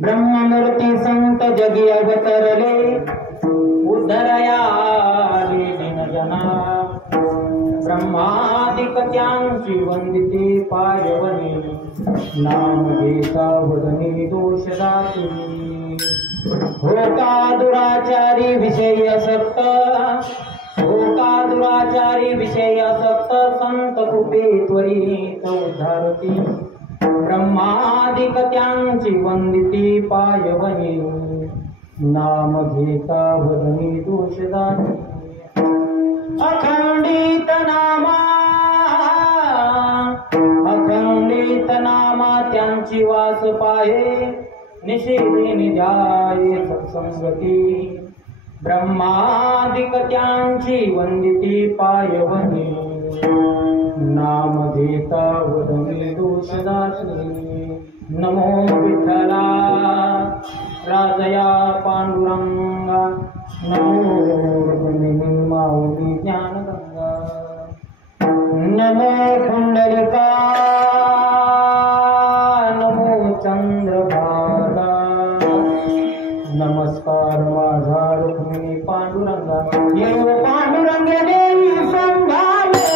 ब्रह्ममूर्ती संत जगी अवतरले उद्धरयाले दिनजना ब्रह्मादिक त्यांची वंदिते पायवने नाम घेता वदनी दोष दाती होता दुराचारी विषय असक्त होता दुराचारी विषय असक्त संत कृपे त्वरित उद्धारती ब्रह्मादिक त्यांची वंदिती पायवनी नाम घेता वदनी दोष दाती अखंडित नामा त्यांची वास पाहे निषेधी निजाये सत्संगती ब्रह्मादिक त्यांची वंदिती पायवनी नाम घेता वदनी दोष दाती नमो विठ्ठला राजया पांडुरंगा नमो रुक्मिणी माऊली ज्ञानगंगा नमो पुंडलिका नमो चंद्रभागा नमस्कार माझा रुक्मिणी पांडुरंगा येऊ पांडुरंगे देवी संभाळे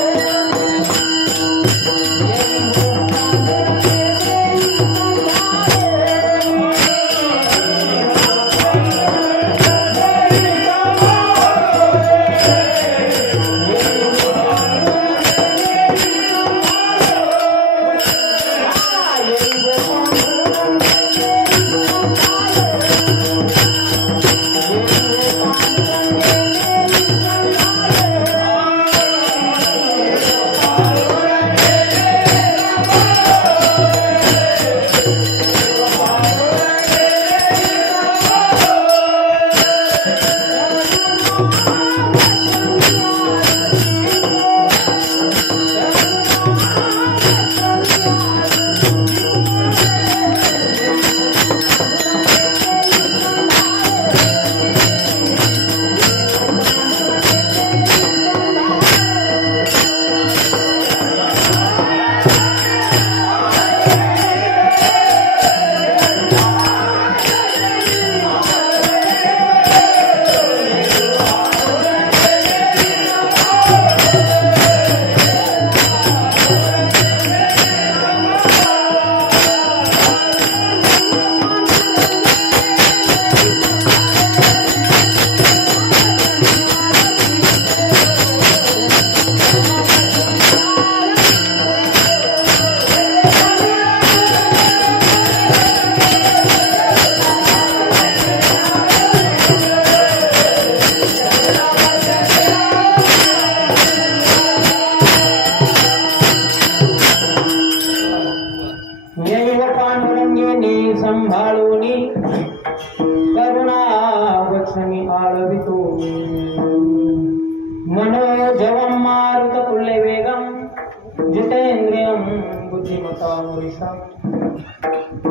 संभाळूनी करुणा वचनी आळवितो मनोजवं मारुततुल्य वेगं जितेन्द्रियं बुद्धिमतामुनिशं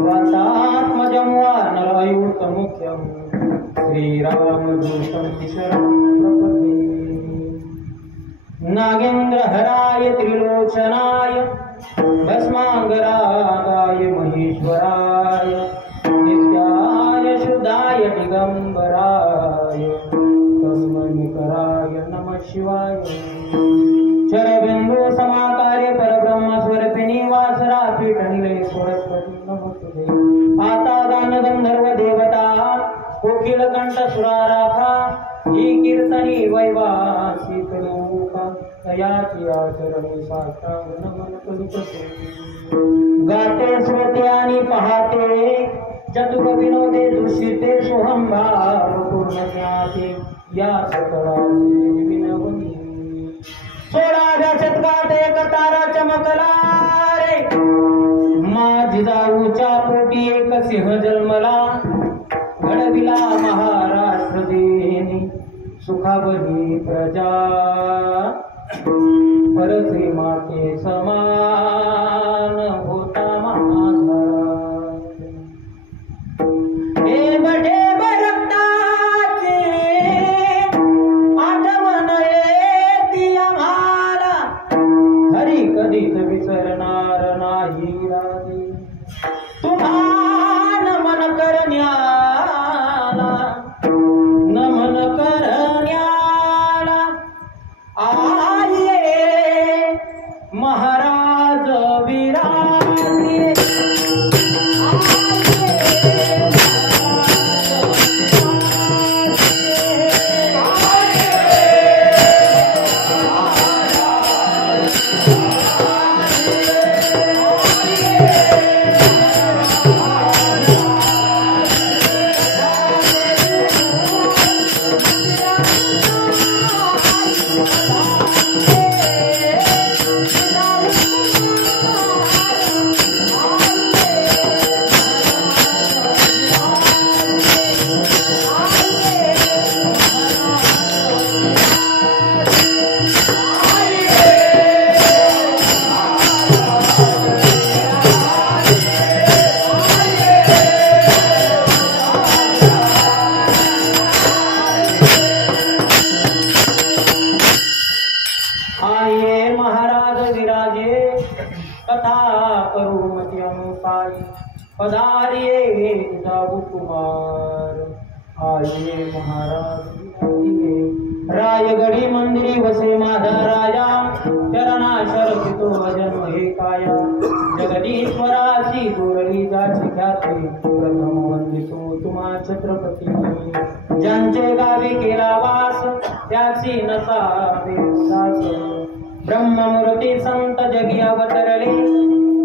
वातात्मजं वानरायूतमुख्यं श्रीरामदूतं शरणं प्रपद्ये। नागेंद्रहराय त्रिलोचनाय भस्मांगरागाय महेश्वराय नित्याय शुद्धाय दिगंबराय तस्मै नमः शिवाय शरबिंदु समाकार्य परब्रह्म स्वरूपिणी वासरा पीठनिलय सरस्वती नमोस्तुते आता गान गंधर्व देवता कोकिल कंठ सुराराखा ही कीर्तनी वैवासिक लोका तयाची आचरणी साष्टांग नमन कलिपते गाते श्रोते आणि पहाते चतुर विनोदे दूषिते सोहंभाव पूर्ण ज्ञाते या सकळाचे विनवनी 16व्या शतकात एक तारा चमकला रे माझी जाऊच्या पोटी एक सिंह जन्मला घडविला महाराष्ट्र देनी सुखावली प्रजा परसे माते समान होता माझा हे बडे रक्ताचे आठवण येती आम्हाला हरी कधीच विसरणार नाही राजे तुम्हा नमन करण्याला नमन करण्याला आये महाराज विराजे पधारिये जाऊ कुमार आये महाराज रायगडी मंदिरी वसे माझा राजा चरणा शरपितो जन्म हे काया जगदीश्वराची गोरली जाची ख्याती प्रथम वंदितो तुम्हा छत्रपती ज्यांचे गावी केला वास त्याची नसावे उदास ब्रह्ममूर्ती संत जगी अवतरले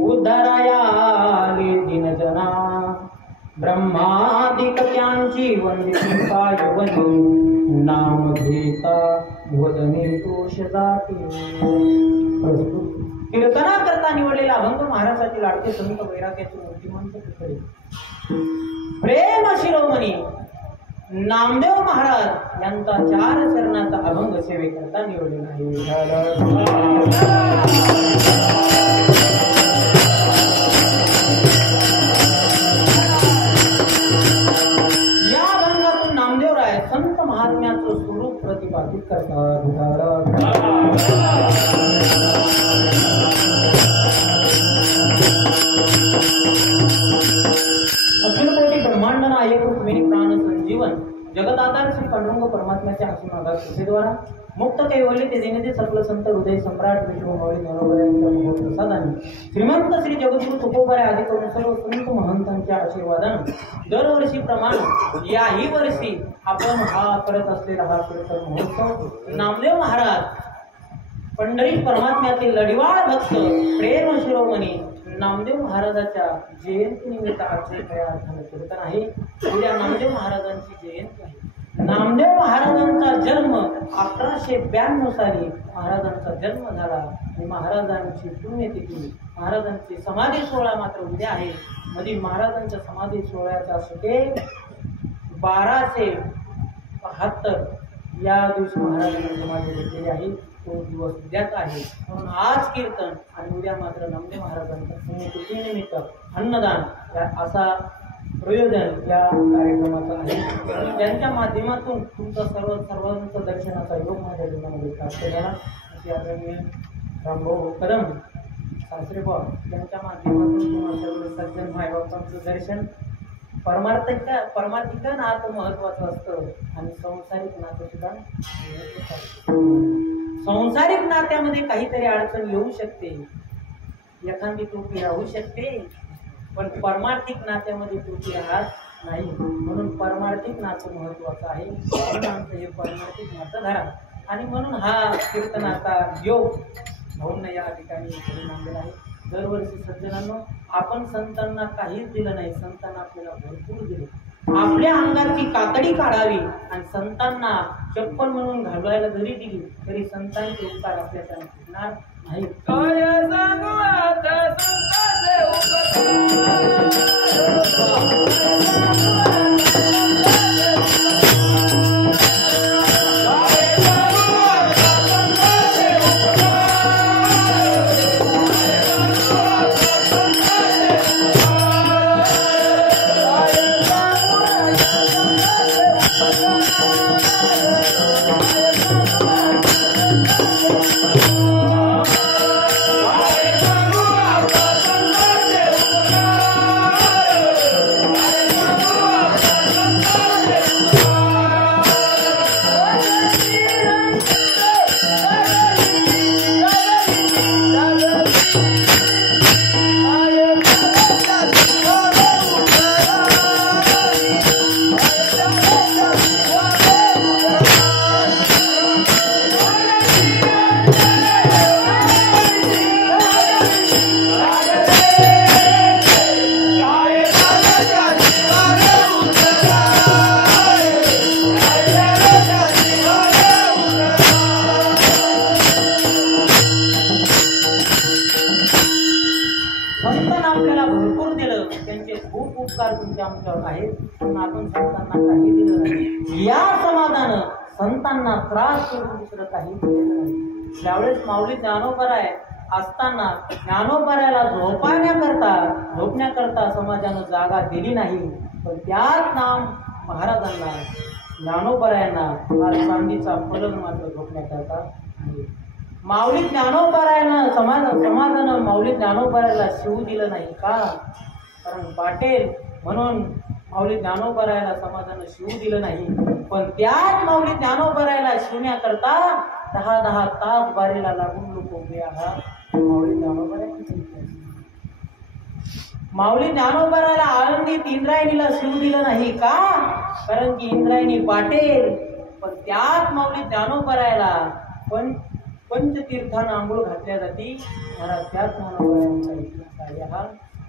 उद्धराया दिन जना ब्रह्मादिक त्यांची वंदिती पायवनी नाम घेता वदने दोष जाते कीर्तना करता निवडलेला अभंग महाराजाची लाडके संत वैराग्याचे मूर्तिमंत पुतळे प्रेम शिरोमणी नामदेव महाराज यांचा 4 चरणाचा अभंग सेवेकरता निवडलेला आहे संत महात्म्याचं स्वरूप प्रतिपादित करतात अखिल कोटी ब्रह्मांडना एक रुक्मिणी प्राण संजीवन जगदाधार श्री पांडुरंग परमात्म्याच्या हसूनागार कृपेद्वारा मुक्त कैवल्य ते दिनेते सकल संत हृदय सम्राट विष्णुमौली नरोबर यांच्या प्रसादाने श्रीमंत श्री जगद्गुरु तुकोबारे आदी करून सर्व संत महंतांच्या आशीर्वादाने दरवर्षी प्रमाणे याही वर्षी आपण हा करत असलेला हा कीर्तन महोत्सव नामदेव महाराज पंढरी परमात्म्याचे लढिवाळ भक्त प्रेम शिरोमणी नामदेव महाराजाच्या जयंती निमित्त आजचे कीर्तन आहे उद्या नामदेव महाराजांची जयंती आहे नामदेव महाराजांचा जन्म 1892 साली महाराजांचा जन्म झाला आणि महाराजांची पुण्यतिथी महाराजांची समाधी सोहळा मात्र उद्या आहे मधील महाराजांच्या समाधी सोहळ्याचा सुटे 1272 या दिवशी महाराजांनी समाधी घेतलेली आहे तो दिवस उद्याच आहे म्हणून आज कीर्तन आणि उद्या मात्र नामदेव महाराजांच्या पुण्यतिथी निमित्त अन्नदान असा प्रयोजन या कार्यक्रमाचं आहे. त्यांच्या माध्यमातून तुमचं सर्वांचं दर्शनाचा योग माझ्या जीवनामध्ये प्राप्त झाला. अशी आदरणीय रामभाऊ कदम सासरेबा यांच्या माध्यमातून तुम्हाला सर्व सज्जन मायबापांचं दर्शन. परमार्थिक नातं महत्वाचं असतं आणि संसारिक नातं सुद्धा संसारिक नात्यामध्ये काहीतरी अडचण येऊ शकते, एखादी त्रुटी राहू शकते, पण परमार्थिक नात्यामध्ये त्रुटी राहत नाही. म्हणून परमार्थिक नातं महत्वाचं आहे. म्हणून हे परमार्थिक नातं धरा. आणि म्हणून हा कीर्तनाचा योग भाऊन या ठिकाणी घडून आणलेला आहे. दरवर्षी सज्जनांनो, आपण संतांना काहीच दिलं नाही, संतांना आपल्याला भरपूर दिले. आपल्या अंगाची कातडी काढावी आणि संतांना चप्पल म्हणून घालवायला जरी दिली तरी संतांचे उपकार आपल्याला भेटणार नाही. आपल्याला भरपूर दिलं, त्यांचे खूप उपकार तुमच्या आमच्यावर आहेत, पण आपण संतांना काही दिलं नाही. या समाधानं संतांना त्रास करून दुसरं काही दिलेलं नाही. ज्यावेळेस माऊली ज्ञानोबराय असताना ज्ञानोबरायला झोपण्याकरता समाजानं जागा दिली नाही, पण त्याच नाम महाराजांना ज्ञानोबरायांना चांदीचा फलक मात्र झोपण्याकरता आहे. माऊली ज्ञानोबरायांना समाजानं माऊली ज्ञानोबरायला शिवू दिलं नाही का? कारण वाटेल म्हणून माऊली ज्ञानोबरायला समाजानं शिवू दिलं नाही, पण त्याच माऊली ज्ञानोबरायला शिवण्याकरता 10 तास बारीला लागून लोक उभे आहात. माऊली ज्ञानोबरायांची माऊली ज्ञानोबरायला आळंदीत इंद्रायणीला शिवू दिलं नाही का? कारण की इंद्रायणी वाटेल, पण त्याच माऊली ज्ञानोबरायला पंचतीर्थानं आंघोळ घातल्या जाती. महाराज त्याच ज्ञानोबरायांचा इतिहास आहे हा.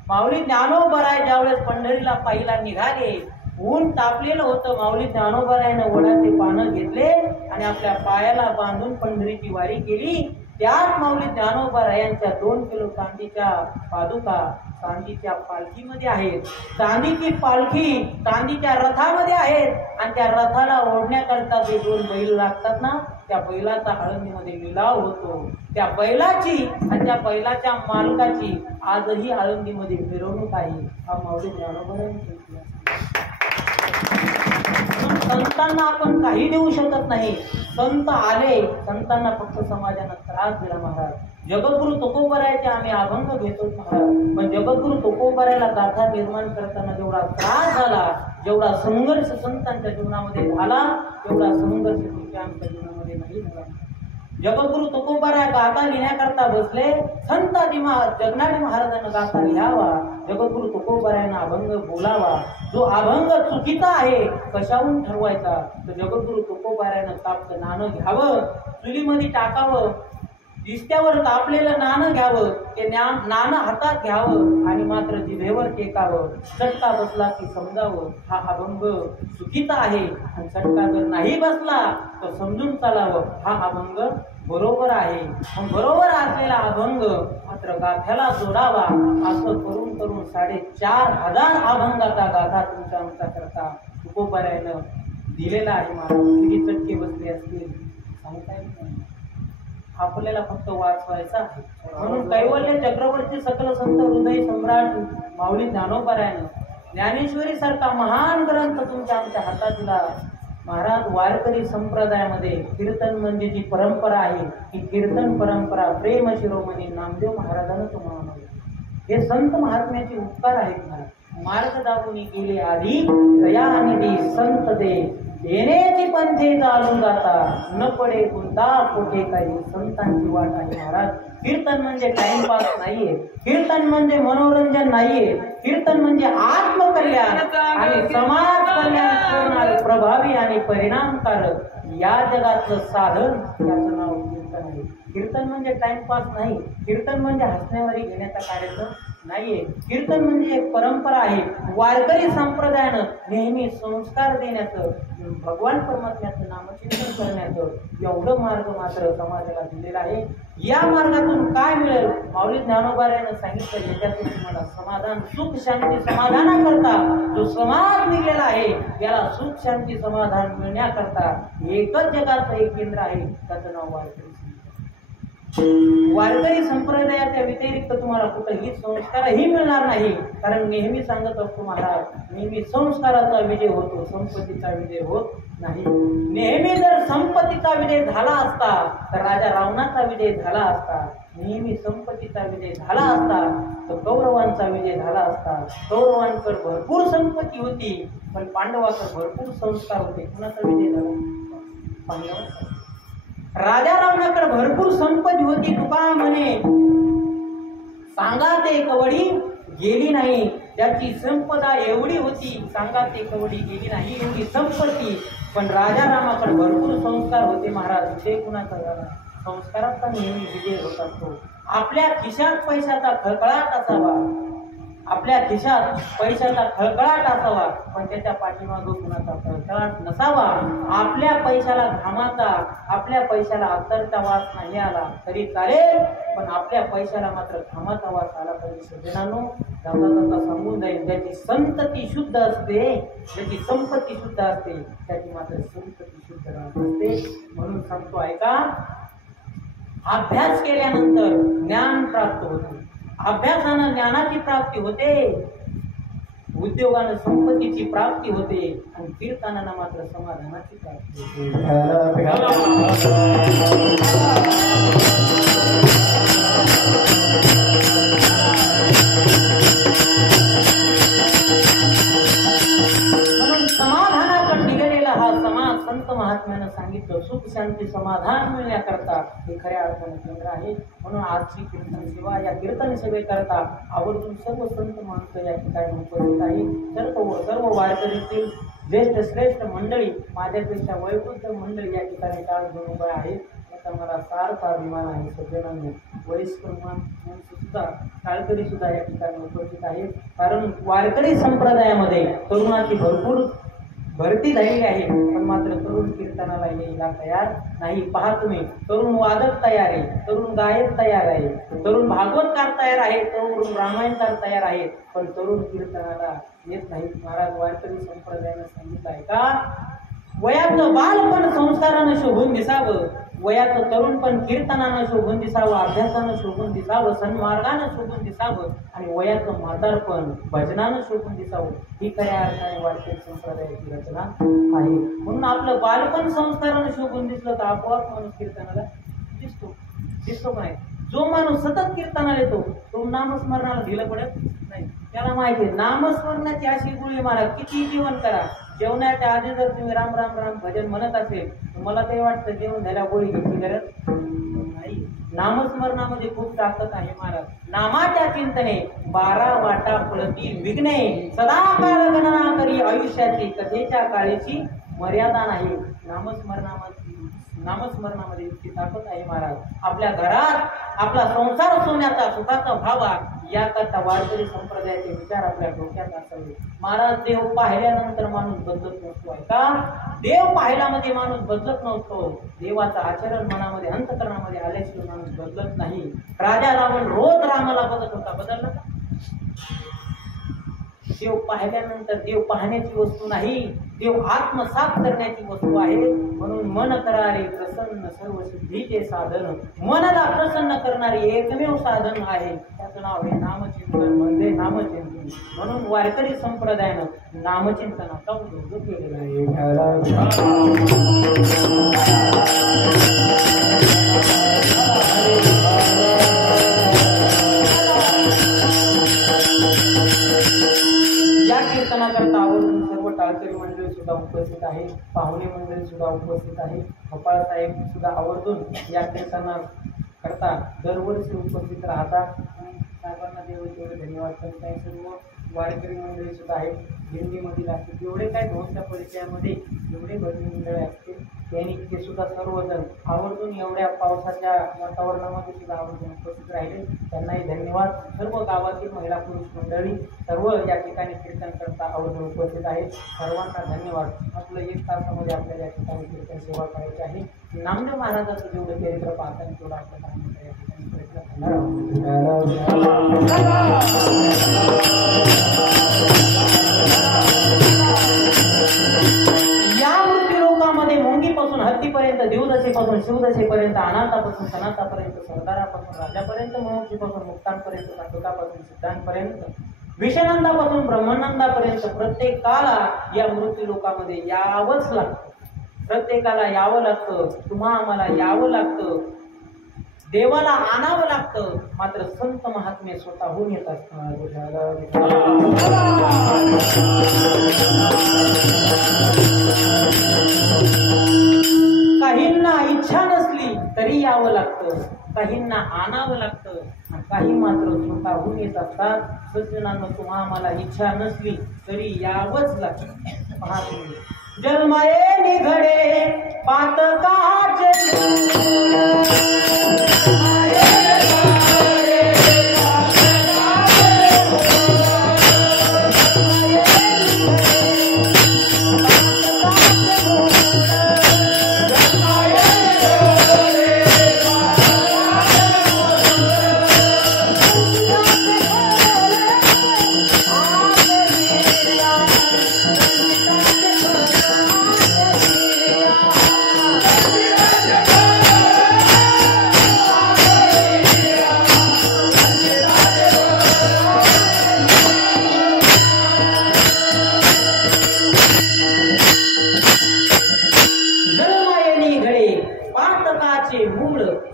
माऊली ज्ञानोबराय ज्यावेळेस पंढरीला पायीला निघाले, ऊन तापलेलं होतं, माऊली ज्ञानोबरायानं वडाचे पानं घेतले आणि आपल्या पायाला बांधून पंढरीची वारी केली. त्याच माऊली ज्ञानोबरायांच्या 2 किलो चांदीच्या पादुका चांदीच्या पालखीमध्ये आहेत. चांदीची पालखी चांदीच्या रथामध्ये आहेत आणि त्या रथाला ओढण्याकरता जे 2 बैल लागतात ना, त्या बैलाचा आळंदीमध्ये लिलाव होतो. त्या बैलाची आणि त्या बैलाच्या मालकाची आजही आळंदीमध्ये मिरवणूक आहे. हा माऊली ज्ञानोबरायांचा इतिहास. संतांना आपण काही देऊ शकत नाही. संत आले, संतांना फक्त समाजानं त्रास दिला. महाराज जगद्गुरु तुकोबरायचे आम्ही अभंग घेतो महाराज, पण जगद्गुरु तुकोबरायला गाथा निर्माण करताना जेवढा त्रास झाला, जेवढा संघर्ष संतांच्या जीवनामध्ये झाला, तेवढा संघर्ष तुमच्या आमच्या जीवनामध्ये नाही झाला. जगद्गुरु तुकोबराय गाथा लिहिण्याकरता बसले, संत जगन्नाथ महाराजांना गाथा लिहावा, जगद्गुरु तुकोबरायांना अभंग बोलावा. जो अभंग चुकीचा आहे कशाहून ठरवायचा, तर जगद्गुरु तुकोबरायांना तापतं नाणं घ्यावं, चुलीमध्ये टाकावं, दिसत्यावर तापलेलं नाणं घ्यावं, ते नाणं हातात घ्यावं आणि मात्र जिभेवर टेकावं. चटका बसला की समजावं हा अभंग चुकीचा आहे, आणि चटका जर नाही बसला तर समजून चालावं हा अभंग बरोबर आहे. मग बरोबर असलेला अभंग मात्र गाथ्याला जोडावा. असं करून 4,500 अभंगाचा गाथा तुमच्या आमचा करता तुकोबरायानं दिलेला आहे. महाराज किती चटके बसले असतील सांगता येत नाही. आपल्याला फक्त वाचवायचा आहे. म्हणून कैवल्य चक्रवर्ती सकल संत हृदय सम्राट माऊली ज्ञानोबरायानं ज्ञानेश्वरी सारखा महान ग्रंथ तुमच्या आमच्या हातात दिला महाराज. वारकरी संप्रदायामध्ये कीर्तन म्हणजे जी परंपरा आहे ही कीर्तन परंपरा प्रेम शिरोमणी नामदेव महाराजांना तुम्हाला हे संत महात्म्याचे उपकार आहेत महाराज. मार्ग दावून गेले आधी दयानिधी संत दे येण्याची पंथे चालून जाता न पडे गुंता कोठे काही संतांची वाट आहे महाराज. कीर्तन म्हणजे टाइमपास नाहीये, कीर्तन म्हणजे मनोरंजन नाहीये, कीर्तन म्हणजे आत्मकल्याण आणि समाज कल्याण करणारे प्रभावी आणि परिणामकारक या जगातलं साधन याचं नाव कीर्तन आहे. कीर्तन म्हणजे टाइमपास नाही, कीर्तन म्हणजे हसण्यावारी घेण्याचा कार्यक्रम नाहीये. कीर्तन म्हणजे एक परंपरा आहे. वारकरी संप्रदायानं नेहमी संस्कार देण्याचं भगवान परमात्म्याचं नामचिंतन करण्याचं एवढं मार्ग मात्र समाजाला दिलेला आहे. या मार्गातून काय मिळेल माऊली ज्ञानोबारायानं सांगितलं याच्यातून तुम्हाला समाधान सुख शांती समाधानाकरता जो समाज निघलेला आहे याला सुख शांती समाधान मिळण्याकरता एकच जगाचं एक केंद्र आहे त्याचं नाव वारकरी. वारकरी संप्रदायाच्या व्यतिरिक्त तुम्हाला कुठेही संस्कारही मिळणार नाही. कारण नेहमी सांगत असतो महाराज नेहमी संस्काराचा विजय होतो संपत्तीचा विजय होत नाही. नेहमी जर संपत्तीचा विजय झाला असता तर राजा रावणाचा विजय झाला असता. नेहमी संपत्तीचा विजय झाला असता तर कौरवांचा विजय झाला असता. कौरवांकडे भरपूर संपत्ती होती पण पांडवांकडे भरपूर संस्कार होते. कुणाचा विजय झाला? पांडवांचा. राजा रावणाकडे भरपूर संपत्ती होती. तुका म्हणे सांगा ते कवडी गेली नाही. त्याची संपदा एवढी होती सांगा ते कवडी गेली नाही एवढी संपत्ती. पण राजा रामाकडे भरपूर संस्कार होते महाराज. विजय कुणाचा झाला? संस्काराचा नेहमी विजय होत असतो. आपल्या खिशात पैशाचा खळखळाट असावा, आपल्या खिशात पैशाचा खळखळाट असावा पण त्याच्या पाठीमागं कुणाचा खळखळाट नसावा. आपल्या पैशाला घामाचा आपल्या पैशाला अत्तरचा वास नाही आला तरी चालेल पण आपल्या पैशाला मात्र घामाचा वास आला पाहिजे. सज्जनांनो जाता जाता सांगून जाईल ज्याची संतती शुद्ध असते ज्याची संपत्ती शुद्ध असते त्याची मात्र संतती शुद्ध राहत असते. म्हणून सांगतो ऐका अभ्यास केल्यानंतर ज्ञान प्राप्त होते. अभ्यासानं ज्ञानाची प्राप्ती होते, उद्योगानं संपत्तीची प्राप्ती होते आणि कीर्तनानं मात्र समाधानाची प्राप्ती होते. म्हणून समाधानाकडे निघालेला हा समाज संत महात्म्यानं सांगितलं सुख शांती समाधान मिळण्याकरता हे खऱ्या अर्थानं केंद्र आहे. म्हणून आजची कीर्तन सेवा या कीर्तन सेवेकरता आवर्जून सर्व संत माणसं या ठिकाणी उपस्थित आहे. सर्व वारकरीतील ज्येष्ठ श्रेष्ठ मंडळी माझ्यापेक्षा वयोवृद्ध मंडळी या ठिकाणी टाळ घेऊन उभे आहेत. आता मला सारखा अभिमान आहे. सज्जनांनी वयस्कर माणसं सुद्धा टाळकरी सुद्धा या ठिकाणी उपस्थित आहेत. कारण वारकरी संप्रदायामध्ये तरुणाची भरपूर भरती झालेली आहे पण मात्र तरुण कीर्तनाला यायला तयार नाही. पहा तुम्ही तरुण वादक तयार आहे, तरुण गायक तयार आहे, तरुण भागवतकार तयार आहे, तरुण रामायणकार तयार आहे पण तरुण कीर्तनाला येत नाही. महाराज वारकरी संप्रदायानं सांगितलं आहे का वयाचं बालपण संस्कारानं शोभून दिसावं, वयाचं तरुणपण कीर्तनानं शोभून दिसावं, अभ्यासानं शोभून दिसावं, सन्मार्गानं शोभून दिसावं आणि वयाचं म्हातारपण भजनानं शोभून दिसावं ही खऱ्या अर्थाने वारकरी संप्रदायाची रचना आहे. म्हणून आपलं बालपण संस्कारानं शोभून दिसलं तर आपोआप माणूस कीर्तनाला दिसतो का नाही. जो माणूस सतत कीर्तनाला येतो तो नामस्मरणाला ढिलं पडत नाही. त्याला माहिती आहे नामस्मरणाची अशी गोळी मारा किती जीवन करा. जेवणाच्या आधी जर तुम्ही राम राम राम भजन म्हणत असेल तर मला ते वाटतं जेवण झाल्या गोळी घ्यायची गरज नाही. नामस्मरणामध्ये खूप ताकद आहे महाराज. नामाच्या चिंतने 12 वाटा फळती विघ्ने सदा काळ गणना करी आयुष्याची कथेच्या काळेची मर्यादा नाही. नामस्मरणामध्ये इतकी ताकद आहे महाराज. आपल्या घरात आपला संसार सोन्याचा सुखाचा व्हावा याकरता वारकरी संप्रदायाचे विचार आपल्या डोक्यात असावे. महाराज देव पाहिल्यानंतर माणूस बदलत नसतो आहे का. देव पाहिल्यामध्ये माणूस बदलत नसतो. देवाचं आचरण मनामध्ये अंतकरणामध्ये आल्याशिवाय माणूस बदलत नाही. राजा रावण रोज रामाला बघत होता, बदलला का? देव पाहिल्यानंतर देव पाहण्याची वस्तू नाही, देव आत्मसात करण्याची वस्तू आहे. म्हणून मन करारे प्रसन्न सर्व सिद्धीचे साधन, मनाला प्रसन्न करणारे एकमेव साधन आहे, त्याचं नाव आहे नामचिंतन म्हणजे नामचिंतन. म्हणून वारकरी संप्रदायानं नामचिंतनाचा उद्योग केलेला आहे. या कीर्तनाकरता आवर्जून सर्व टाळकरी मंडळी सुद्धा उपस्थित आहे, पाहुणे मंडळी सुद्धा उपस्थित आहे, कपाळ साहेब सुद्धा आवर्जून या कीर्तनाकरता दरवर्षी उपस्थित राहतात. साहेबांना तेवढे धन्यवाद करत आहे. सर्व वारकरी मंडळी सुद्धा आहेत, दिंडीमधील असतील, जेवढे काय भाऊंच्या परिचयामध्ये जेवढे भजनी मंडळी असतील त्यांनी ते सुद्धा सर्वजण आवर्जून एवढ्या पावसाच्या वातावरणामध्ये सुद्धा आवर्जून उपस्थित राहिले, त्यांनाही धन्यवाद. सर्व गावातील महिला पुरुष मंडळी सर्व या ठिकाणी कीर्तन करता आवर्जून उपस्थित आहेत, सर्वांना धन्यवाद. आपलं 1 तासामध्ये आपल्याला या ठिकाणी कीर्तन सेवा करायची आहे. नामदेव महाराजांचं जेवढं चरित्र पाहताना तेवढं आपल्या या ठिकाणी प्रयत्न करणार आहोत. या मृत्यूलोकामध्ये मुंगीपासून हत्तीपर्यंत, देवदशेपासून शिवदशेपर्यंत, अनाथापासून सनाथापर्यंत, सरदारापासून राजापर्यंत, मनुष्यपासून मुक्तांपर्यंत, साधकापासून सिद्धांपर्यंत, विषानंदापासून ब्रह्मानंदापर्यंत प्रत्येकाला या मृत्यूलोकामध्ये यावंच लागतं. प्रत्येकाला यावं लागतं, तुम्हा आम्हाला यावं लागतं, देवाला आणावं लागतं. मात्र संत महात्मे स्वतःहून येत असतात. काहींना इच्छा नसली तरी यावं लागतं, काहींना आणावं लागतं, काही मात्र स्वतःहून येत असतात. सज्जनांना तुम्हा आम्हाला इच्छा नसली तरी यावंच लागतं. पहा तुम्ही, जन्माये निघडे पातकाचे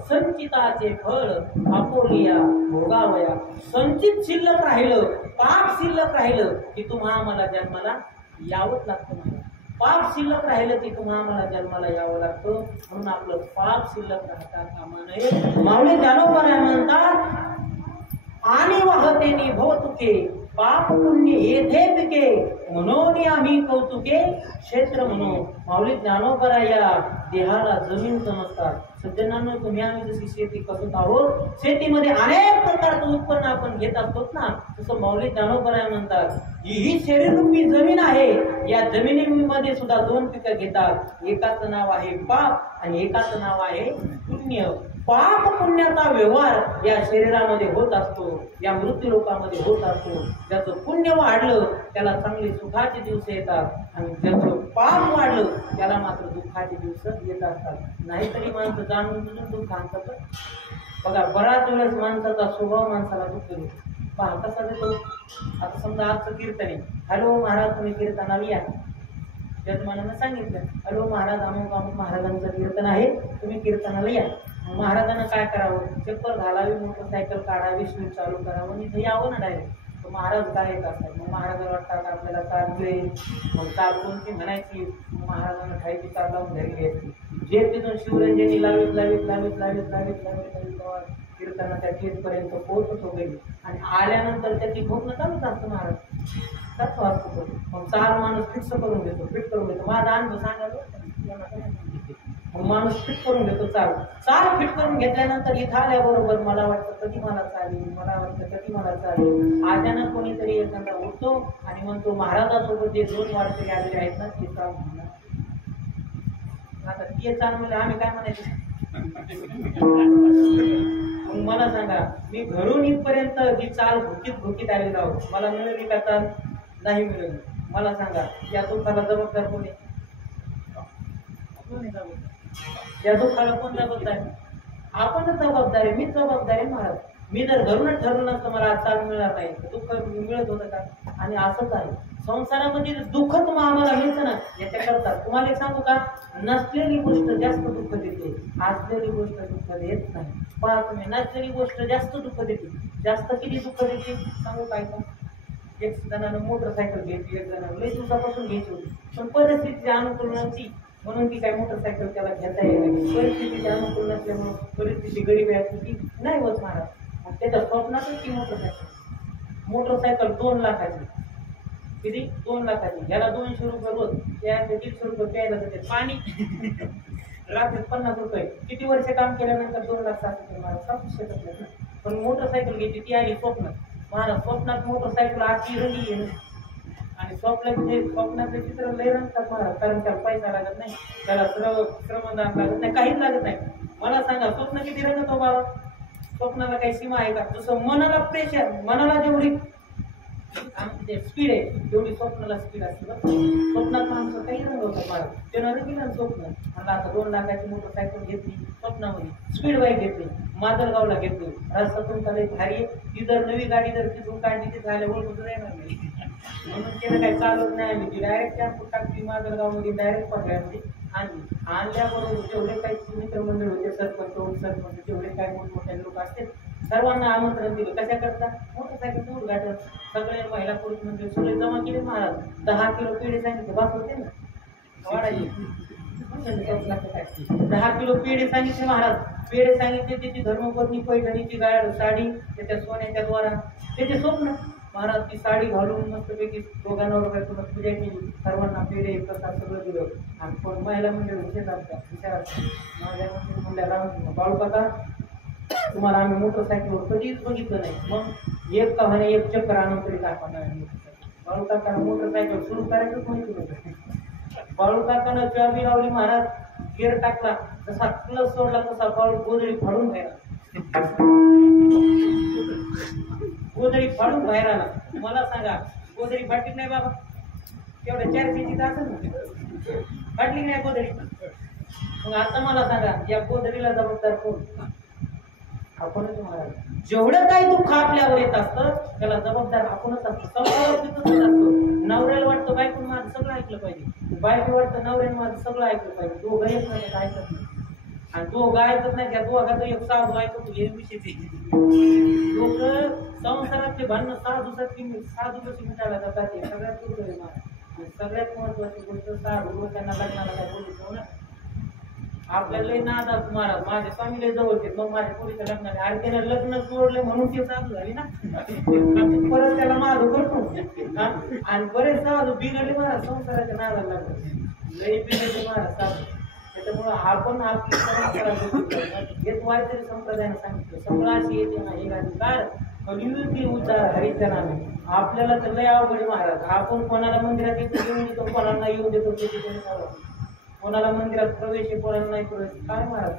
संचिताचे फळ आपोलिया भोगावया. संचित शिल्लक राहिलं, पाप शिल्लक राहिलं की तुम्हा आम्हाला जन्माला यावंच लागतं. मला पाप शिल्लक राहिलं की तुम्हा आम्हाला जन्माला यावं लागतं. म्हणून आपलं पाप शिल्लक राहता कामा नये. माऊली ज्ञानोबा म्हणतात, आणि वाहतेनी भवतुके पाप पुण्य येथे पिके, म्हणून आम्ही कौतुके क्षेत्र म्हणून. माऊली ज्ञानोबा या देहाला जमीन समजतात. सज्जनांनो, तुम्ही आम्ही जशी शेती करत आहोत, शेतीमध्ये अनेक प्रकारचं उत्पन्न आपण घेत असतो ना, तसं माऊली ज्ञानोबा म्हणतात, ही शरीररूपी जमीन आहे, या जमिनीमध्ये सुद्धा 2 पिकं घेतात. एकाचं नाव आहे पाप आणि एकाचं नाव आहे पुण्य. पाप पुण्याचा व्यवहार या शरीरामध्ये होत असतो, या मृत्यूलोकामध्ये होत असतो. ज्याचं पुण्य वाढलं त्याला चांगले सुखाचे दिवस येतात, आणि ज्याचं पाप वाढलं त्याला मात्र दुःखाचे दिवस येत असतात. नाहीतरी माणसं जाणून बुजून दुःख आणतात. बघा, बराच वेळेस माणसाचा स्वभाव माणसाला दुःख देतो. पहा कसा देतो. आता समजा आजचं कीर्तन आहे, हॅलो महाराज तुम्ही कीर्तनाला या. यजमानानं सांगितलं, हॅलो महाराज अमुक अमुक महाराजांचं कीर्तन आहे, तुम्ही कीर्तनाला या. महाराजांना काय करावं, चप्पल घालावी, मोटरसायकल काढावी, स्वीट चालू करावं, इथे यावं ना डायरेक्ट. तर महाराज काय येत असतात. मग महाराजांना वाटतात आपल्याला चाल मिळेल, मग चाल कोणती म्हणायची. महाराजांना खायची चाल लावून धरली असते. जे तिथून शिवरंजनी लावीत लावीत लावीत लावीत लावीत लावीत लावीत कीर्तनाच्या केसपर्यंत पोहोचत वगैरे, आणि आल्यानंतर त्याची भोगणं चालूच असतं. महाराज तसं असतो. मग चाल माणूस फिक्स करून घेतो, फिट करून घेतो. माझा अनुभव सांगायला मग माणूस फिट करून घेतो. चाल फिट करून घेतल्यानंतर इथं आल्याबरोबर मला वाटतं कधी मला चालेल, मला वाटतं कधी मला चालेल. अचानक कोणीतरी एखादा उठतो आणि म्हणतो, महाराजांसोबत जे 2 वारकरी आलेले आहेत ना, ते चाल म्हणणार. आता ते चाल म्हणजे आम्ही काय म्हणायचं. मग मला सांगा, मी घरून इथपर्यंत जी चाल भुकीत भुकीत आलेलो आहोत, मला मिळाली का चाल? नाही मिळाली, मला सांगा या दुःखाला जबाबदार कोण आहे? या दुःखाला कोण जबाबदार आहे? आपणच जबाबदार आहे, मीच जबाबदार आहे महाराज. मी जर घरूनच ठरवलं नसतं मला आज चालू मिळणार नाही, दुःख मिळत होतं का? आणि असंच आहे संसारामध्ये, दुःख तुम्हाला आम्हाला मिळतं ना याच्याकरता. तुम्हाला एक सांगू का, नसलेली गोष्ट जास्त दुःख देते, असलेली गोष्ट दुःख देत नाही. पहा तुम्ही, नसलेली गोष्ट जास्त दुःख देते. जास्त किती दुःख देते सांगू काय का? एक जणांना मोटरसायकल घ्यायची, एक जणांना लई दिवसापासून घ्यायची होती, पण परिस्थिती अनुकूल नव्हती म्हणून ती काय मोटरसायकल त्याला घेता येईल. परिस्थिती अनुकूल नसल्यामुळे, परिस्थिती गरीब आहे ती नाही होत महाराज. मग त्याच्या स्वप्नातच ती मोटरसायकल 2 लाखाची. किती? 2 लाखाची. ह्याला 200 रुपये रोज, त्या 150 रुपये प्यायला जाते पाणी. रात्री 50 रुपये. किती वर्ष काम केल्यानंतर 2 लाख सापडते महाराज? सापू शकत नाही. पण मोटरसायकल घ्यायची ती आली स्वप्नात. महाराज स्वप्नात मोटरसायकल आजची रंगी आहे आणि स्वप्नातले चित्र लय रंगतात महाराज. कारण त्याला पैसा लागत नाही, त्याला श्रमदान लागत नाही, काहीच लागत नाही. मला सांगा स्वप्न किती रंगतो बाबा? स्वप्नाला काही सीमा आहे का? जसं मनाला प्रेशर, मनाला जेवढी स्पीड आहे तेवढी स्वप्नाला स्पीड असते. स्वप्नात माणसं काही रंग होतं महाराज. त्यानं रंगीला स्वप्न. मला आता 2 लाखाची मोटरसायकल घेतली स्वप्नामध्ये, स्पीड बाईक घेतली, माजलगावला घेतली, रस्ता तुमचा लई भारी आहे. ती जर नवी गाडी जर तिथून काढली ती झाल्या ओळखून येणार नाही म्हणून त्यानं काही चालत नाही. आम्ही ती डायरेक्ट टॅम्पो टाकली माजलगावमध्ये, डायरेक्ट पडल्यामध्ये आणली. आणल्याबरोबर जेवढे काही मित्रमंडळ होते, सरपंच जेवढे काही मोठमोठे लोक असते सर्वांना आमंत्रण दिलं. कशा करता? मोटरसायकल उद्घाटन. सगळे महिला पुरुष मंडळी सगळे जमा केले महाराज. 10 किलो पेढे सांगितले, बस होते ना वाढायचे. 10 किलो पेढे सांगितले महाराज. पेढे सांगितले, त्याची धर्मपत्नी पैठणीची साडी, त्याच्या सोन्याच्या द्वारा, त्याचे स्वप्न महाराज. ती साडी घालून मस्तपैकी दोघांना पूजा केली, सर्वांना पेढे प्रसाद सगळं दिलं. आणि पण महिला मंडळ हुशार असतात. माझ्या म्हणल्या बाळू काका तुम्हाला आम्ही मोटरसायकलवर कधीच बघितलं नाही, मग एक का म्हणे एक चक्कर आणून तरी टाका नवीन मोटरसायकल. बाळू काकाला मोटरसायकल सुरू करायचंच माहिती नव्हतं. बाळू काकानं चाबी लावली महाराज, गेअर टाकला, जसा क्लच सोडला तसा बाळू गोधडी फाडून बाहेर आला. गोधडी फाडून बाहेर आला. मला सांगा गोधडी फाटली नाही बाबा? तेवढ्या 400ची असेल ना, फाटली नाही गोधडी. मग आता मला सांगा या गोधडीला जबाबदार कोण? आपणच महाराज. जेवढं काही दुःख आपल्यावर येत असतं त्याला जबाबदार आपणच असतो. असतो. नवऱ्याला वाटतं बायकोनं माझं सगळं ऐकलं पाहिजे, बायको वाटतं नवऱ्याने माझं सगळं ऐकलं पाहिजे. दोघं एक नाही ऐकत नाही, आणि दोघं ऐकत नाही. त्या दोघांचं एक साधू ऐकतो हे विषयी. लोक संसारातले भांडणं साधू कशी मिटायला जातात हे सगळ्यात दुर्दैव आहे महाराज. सगळ्यात महत्वाची गोष्ट साधू त्यांना लग्नाला काय बोलतो ना, आपल्याला नाद महाराज. माझ्या स्वामीला जवळ येत, मग माझ्या पोरीच्या लग्नाला आणि त्याला लग्न जोडले म्हणून ती साधू झाली ना. परत त्याला माधू करतो आणि बरेच साधू बिघडले महाराज, संसाराच्या नादाला लागले, लई बिघडले महाराज साधू. त्याच्यामुळे आपण आपली परंपरा हेच वारकरी संप्रदायाने सांगितलं. संपळाशी येते ना एक अधिकार कलियुगी उच्चार हरीच्या नामे. आपल्याला तर लय अवघड महाराज. आपण कोणाला मंदिरात येऊन देतो, कोणाला येऊन देतो, कोणाला मंदिरात प्रवेश आहे, कोणाला नाही प्रवेश. काय महाराज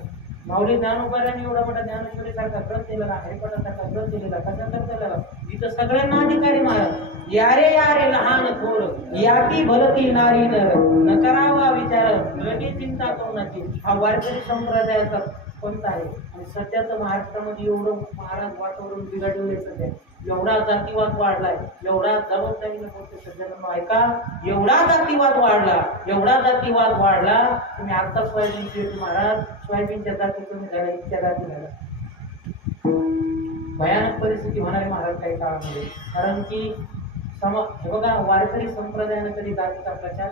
माऊली ज्ञानोबाऱ्याने एवढा मोठा ज्ञानेश्वरीसारखा ग्रंथ दिलेला, हरिपाठासारखा ग्रंथ दिलेला, कशा करता तिथं सगळ्यांना अधिकारी महाराज. यारे यारे लहान थोर याती भलती नारी नर न करावा विचार लगे चिंता कोणाची. हा वारकरी संप्रदायाचा पंथ आहे. आणि सध्याचं महाराष्ट्रामध्ये एवढं महाराज वातावरण बिघडलेलं आहे. सध्या एवढा जातीवाद वाढलाय, एवढा जबाबदारीनं बोलतो सध्या ऐका, एवढा जातीवाद वाढला. तुम्ही आता सोयाबीन पेरली महाराज, सोयाबीनच्या जाती कमी झाल्या, इतक्या जाती झाल्या. भयानक परिस्थिती होणार महाराज काही काळामध्ये. कारण की हे बघा, वारकरी संप्रदायाने कधी जातीचा प्रचार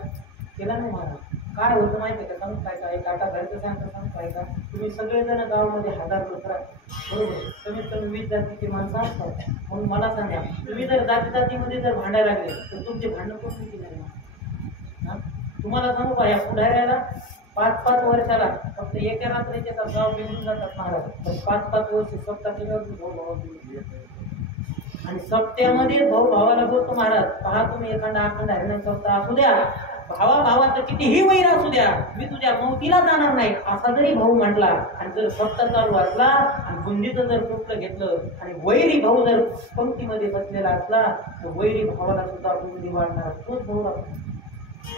केला नाही महाराज. काय होतं माहिती आहे का? सांगताय का? एक आता घरचं सांगताय का? तुम्ही सगळेजण गावामध्ये 1000 लोक बरोबर, कमीत कमी 20 जातीची माणसं असतात. म्हणून मला सांगा, तुम्ही जर जातीमध्ये जर भांडायला लागले तर तुमचे भांडण कोण किती नाही? तुम्हाला सांगू का, या पुढाऱ्याला 5-5 वर्षाला फक्त एका रात्रीच्या गाव बिघडून जातात महाराज. पण 5-5 वर्ष सप्ताहाचे भाऊ आणि सप्त्यामध्ये भाऊ भावाला बोलतो महाराज, पहा तुम्ही एखादा अखंड हरिनाम सप्ताह असू द्या, भावा भावाचं कितीही वैर असू द्या, मी तुझ्या मौतीला जाणार नाही असा जरी भाऊ म्हटला आणि जर सप्ताह चालू असला आणि बुंदीचं जर टोपलं घेतलं आणि वैरी भाऊ जर पंक्तीमध्ये बसलेला असला तर वैरी भावाला सुद्धा बुंदी वाढणार तोच भाऊ राहतो.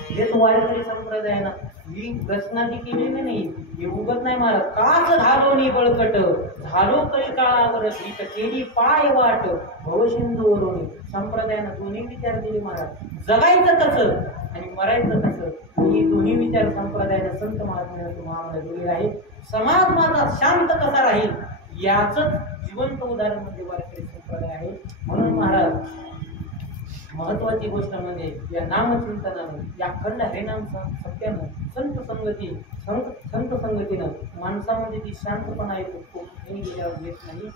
हे तो वारकरी संप्रदायानं ही प्रश्नाची केलेली नाही, हे उगत नाही महाराज. काच झालो नि बळकट झालो कळी काळावर हीच केली पाय वाट भवसिंधूवरून संप्रदायानं दोन्ही विचार दिले महाराज. जगायचं कसं आणि मरायचं कसं ही दोन्ही विचार संप्रदायाने संत महात्म्याने दिलेले आहे. समाज माझा शांत कसा राहील याच जिवंत उदाहरण म्हणजे वारकरी संप्रदाय आहे. म्हणून महाराज महत्वाची गोष्ट म्हणजे या नामचिंतनानं या अखंड हरिनाम सत्यानं संत संगतीनं माणसामध्ये ती शांतपणा येतो हे गेल्यावर येत नाही.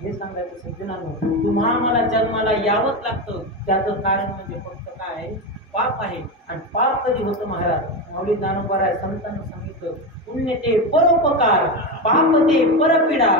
हे सांगायचं सज्जनांनो, तुम्हाला मला जन्माला यावंच लागतं. त्याचं कारण म्हणजे फक्त काय आहे, पाप आहे. आणि पाप कधी होतं महाराज, माऊली ज्ञानोबा संतांना सांगितलं, पुण्य ते परोपकार पाप ते परपीडा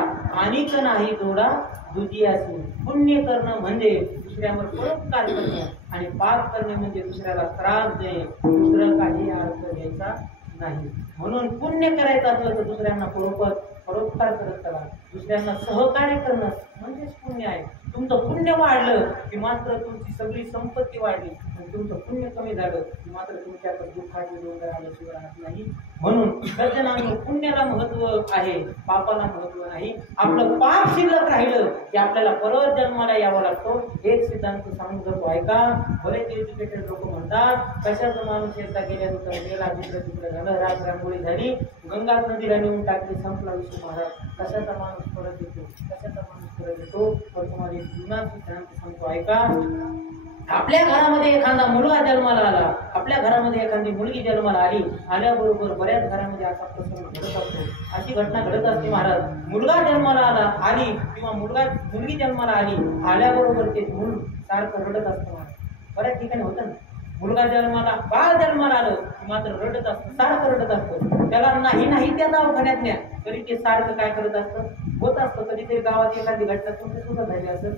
अनिक नाही जोडा दुजियासी. पुण्य करणं म्हणजे दुसऱ्यावर परोपकार करणे आणि पाप करणे म्हणजे दुसऱ्याला त्रास देणे, दुसरं काही अर्थ घ्यायचा नाही. म्हणून पुण्य करायचं असलं तर दुसऱ्यांना परोपकार करत चला, दुसऱ्यांना सहकार्य करणं म्हणजेच पुण्य आहे. तुमचं पुण्य वाढलं की मात्र तुमची सगळी संपत्ती वाढली, आणि तुमचं पुण्य कमी झालं की मात्र तुमच्याकडे दुःखाची डोंगर आल्याशिवाय राहत नाही. म्हणून सज्जनांनो, पुण्याला महत्व आहे, पापाला महत्व नाही. आपलं पाप शिल्लक राहिलं की आपल्याला परत जन्माला यावं लागतो. एक सिद्धांत सांगू जातो ऐका. बरेच एज्युकेटेड लोक म्हणतात कशाचा माणूस एकदा गेल्यानंतर गेला, तिकडे झालं, राग रांगोळी झाली, गंगा नदीला नेऊन टाकली, संपला विषय महाराज. कशाचा माणूस परत येतो, कशाचा माणूस परत येतो. पण तुम्हाला जुना सिद्धांत सांगतो ऐका. आपल्या घरामध्ये एखादा मुलगा जन्माला आला, आपल्या घरामध्ये एखादी मुलगी जन्माला आली, आल्याबरोबर बऱ्याच घरामध्ये असा प्रसंग घडत असतो, अशी घटना घडत असते महाराज. मुलगा जन्माला आली किंवा मुलगी जन्माला आली, आल्याबरोबर ते मूल सारखं रडत असतं महाराज. बऱ्याच ठिकाणी होतं ना, मुलगा जन्माला, बाळ जन्माला आलं की मात्र रडत असतं, सारखं रडत असतं. त्याला नाही त्या दवाखान्यात न्या तरी ते सारखं काय करत असतं, होत असतं. कधीतरी गावात एखादी घटना तुमची सुद्धा झाली असं,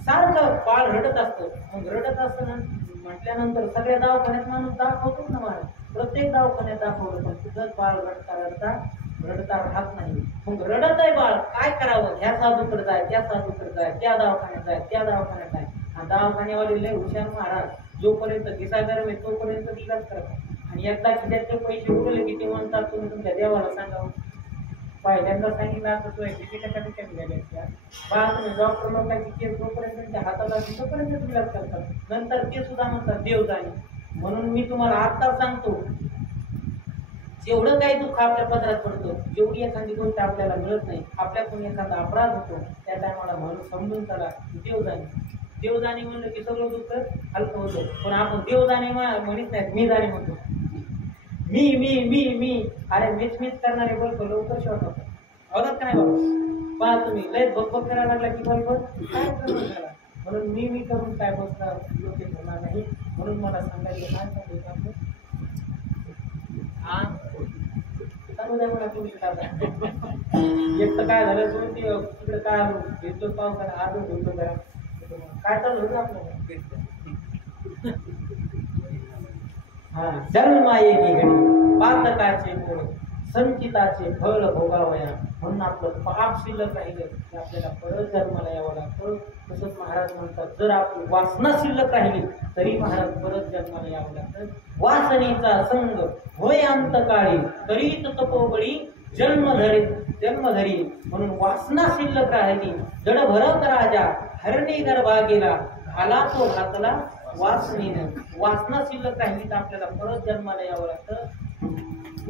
सारखं बाळ रडत असतं. मग रडत असतं म्हटल्यानंतर सगळ्या दवाखान्यात माणूस दाखवतोच ना महाराज, प्रत्येक दवाखान्यात दाखवलं, पण तुझंच बाळ रडता राहत नाही. मग रडत आहे बाळ, काय करावं, ह्या साधूकडे जाय, त्या साधूकडे जाय, त्या दवाखान्यात जाय, त्या दवाखान्यात जाय. आणि दवाखान्यावाले लय हुशार महाराज, जोपर्यंत दिसा गरम आहे तोपर्यंत इलाज करतात. आणि एकदा की त्याचे पैसे उरले की ते म्हणतात तुम्ही तुमच्या देवाला सांगावं. पहिल्यांदा सांगितलं असं तो तिकिटाच्या गेल्या बा तुम्ही डॉक्टर लोकांची केस जोपर्यंत त्यांच्या हाताला तोपर्यंत इलाज करतात, नंतर ते सुद्धा म्हणतात देव जाणे. म्हणून मी तुम्हाला आता सांगतो, जेवढं काही दुःख आपल्या पदरात पडतं, जेवढी एखादी गोष्ट आपल्याला मिळत नाही, आपल्याकडून एखादा अपराध होतो, त्या टायमाला म्हणून समजून चला देव जाणे. देव जाणे म्हणलं की सगळं दुःख हलकं होतं. पण आपण देव जाणे म्हणत नाहीत, मी जाणे म्हणतो. मी मी मी मी अरे मीच करणारे बल्ब लवकर शॉर्ट होतात, अवघात का नाही बाबा. पहा तुम्ही लय बघ करायला लागला की बल्ब काय करणार. म्हणून मी करून काय बसणार योग्य होणार नाही. म्हणून मला सांगायचं काय सांगायचं आपण हा सांगू द्या मला तुम्ही एक तर काय झालं दोन तिकडे काय आलो घेतलो पाव करा आलो घेतो जरा काय चालू होतं आपल्याला. हा जन्म येणे घडी पातकाचे मूळ संचिताचे फळ भोगावया. म्हणून आपलं पाप शिल्लक राहिलं की आपल्याला परत जन्माला यावं लागतं. तसंच महाराज म्हणतात जर आपली वासना शिल्लक राहिली तरी महाराज परत जन्माला यावं लागतं. वासनेचा संग होय अंतकाळी तरीच तपोबळी जन्मधरी. म्हणून वासना शिल्लक राहिली जड भरत राजा हरणी गर्भा गेला घाला तो घातला वासनेनं. वासना शिल्लक राहिली तर आपल्याला परत जन्माला यावं लागतं.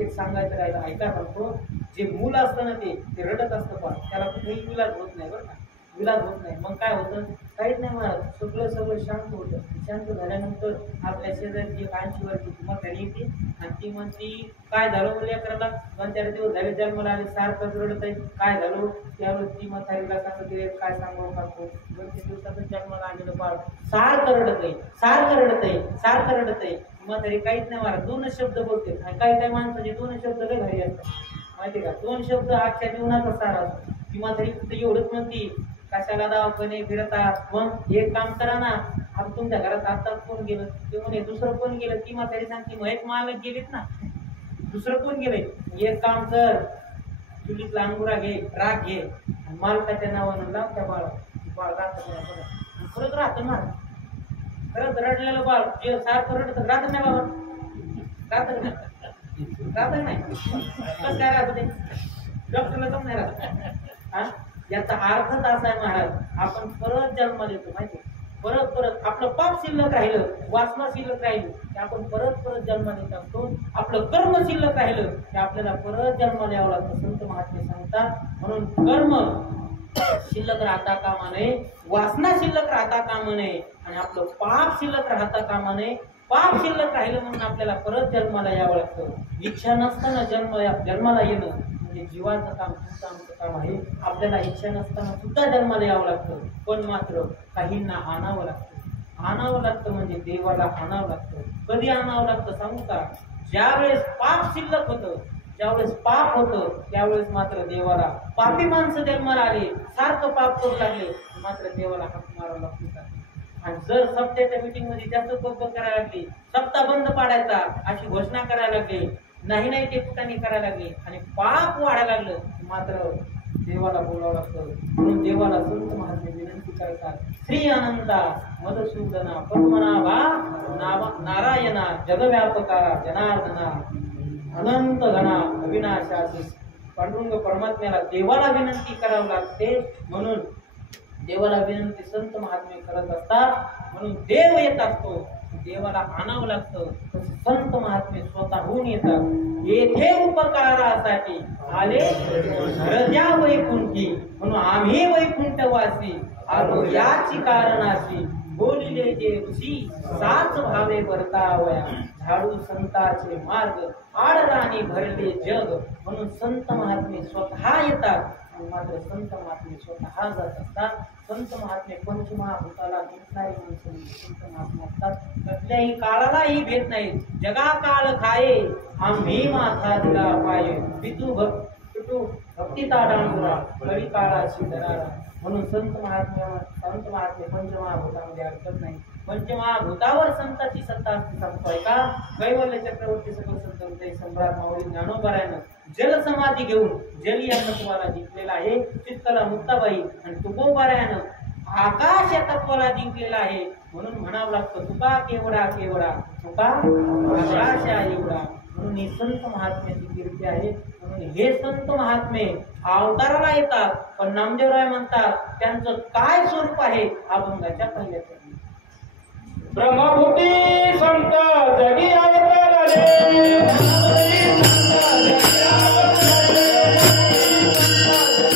एक सांगायचं राहिलं ऐका सांगतो, जे मूल असतं ना ते रडत असतं पण त्याला कुठेही विलाज होत नाही बरं का, विलाज होत नाही. मग काय होतं, काहीच नाही महाराज, सगळं शांत होतं. शांत झाल्यानंतर आपल्या शेजारची एक 80 वर्षाची म्हातारी येते आणि ती म्हणती काय झालं बोलल्या करायला 2-4 दिवस झाले जन्माला आले सारखंच रडत आहे, काय झालं. त्यावेळेस ती म्हातारीला सांगते काय सांगू काकू 2-3 दिवसातच जन्माला आलेलं बाळ सारखं रडत आहे. म्हातारी काहीच नाही महाराज 2 शब्द बोलते. काही माणसाचे 2 शब्द लय भारी असतात माहिती का, 2 शब्द आजच्या जीवनाचा सार असतो. ती म्हातारी फक्त एवढंच म्हणती कशाला दवाखाने फिरतात, मग एक काम करा ना आपण तुमच्या घरात आता कोण गेलं ते म्हणे दुसरं कोण गेलं, ती म्हातारी सांगते महेश मालक गेलीत ना, दुसरं कोण गेले, एक काम कर, चुलीत लांगुरा घे, राग घे आणि मालकाच्या नावानं लाव त्या बाळा, बाळ राहत नाही, खरंच राहतं ना, खरंच रडलेलं बाळ जे सारखं रडत राहत नाही बाबा, राहत नाही कसं काय राहत ते डॉक्टरला कम नाही राहत. याचा अर्थच असा आहे महाराज, आपण परत जन्माला येतो माहिती, परत परत आपलं पाप शिल्लक राहिलं, वासना शिल्लक राहिली की आपण परत परत जन्माला येत असतो, आपलं कर्म शिल्लक राहिलं की आपल्याला परत जन्माला यावं लागतं. संत महात्मे सांगतात म्हणून कर्म शिल्लक राहता कामा नये, वासना शिल्लक राहता कामा नये आणि आपलं पाप शिल्लक राहता कामा नये. पाप शिल्लक राहिलं म्हणून आपल्याला परत जन्माला यावं लागतं. इच्छा नसताना जन्माला येणं म्हणजे जीवाचं काम, तुमचं आमचं काम आहे. आपल्याला इच्छा नसताना सुद्धा जन्माला यावं लागतं, पण मात्र काहींना आणावं लागतं. आणावं लागतं म्हणजे देवाला आणावं लागतं. कधी आणावं लागतं सांगू का? ज्यावेळेस पाप शिल्लक होतं, ज्यावेळेस पाप होतं त्यावेळेस मात्र देवाला, पापी माणसं जन्माला आले, सारखं पाप करू लागले, मात्र देवाला हाक मारावं लागतं. आणि जर सप्त्याच्या मीटिंग मध्ये जास्त बडबड करायला लागली, सप्ताह बंद पाडायचा अशी घोषणा करायला लागली, नाही ते ठिकाणी करायला लागले आणि पाप वाढायला लागलं, मात्र देवाला बोलावं लागतं. म्हणून देवाला संत महात्मे विनंती करतात, श्री आनंदा मधुसूदना पद्मनाभा नारायणा जगव्यापका जनार्दना अनंत घना अविनाशाची. पांडुरंग परमात्म्याला देवाला विनंती करावी लागते. म्हणून देवाला विनंती संत महात्मे करत असतात. म्हणून देव येत असतो, देवाला आणावं लागतं. संत महात्मे स्वतःहून येतात. येथे उपकारासाठी आले हृदया वैकुंठी, म्हणून आम्ही वैकुंठवासी आलो याची कारणाशी. बोलिले जे ऋषी साच भावे वर्तावया, झाडू संताचे मार्ग आडराणी भरले जग. म्हणून संत महात्मे स्वतः येतात, मात्र संत महात्मे स्वतः जात असतात. संत महात्मे पंचमहाभूताला भेटणारी माणसं संत महात्मे असतात. कसल्याही काळालाही भेट नाही. जगा काळ खाये आम्ही माथा दिला पाये, पितू भक्तिता डांगुरा कळी काळाची दरारा. म्हणून संत महात्मे पंचमहाभूतामध्ये अडकत नाही. पंचमहाभूतावर संताची सत्ता असते सांगतोय का? कैवल्य चक्रवर्ती सकल संत हृदय सम्राट माऊली ज्ञानोबारायनं जल समाधी घेऊन जली या तत्वाला जिंकलेला आहे. चित्तला मुक्ताबाई आणि तुकोबारायनं आकाश या तत्वाला जिंकलेला आहे. म्हणून म्हणावं लागतं तुका केवढा केवढा, तुका आकाश एवढा. म्हणून ही संत महात्म्याची कीर्ती आहे. म्हणून हे संत महात्मे अवताराला येतात, पण नामदेवराय म्हणतात त्यांचं काय स्वरूप आहे अभंगाच्या पहिल्याच्या. ब्रह्मभूती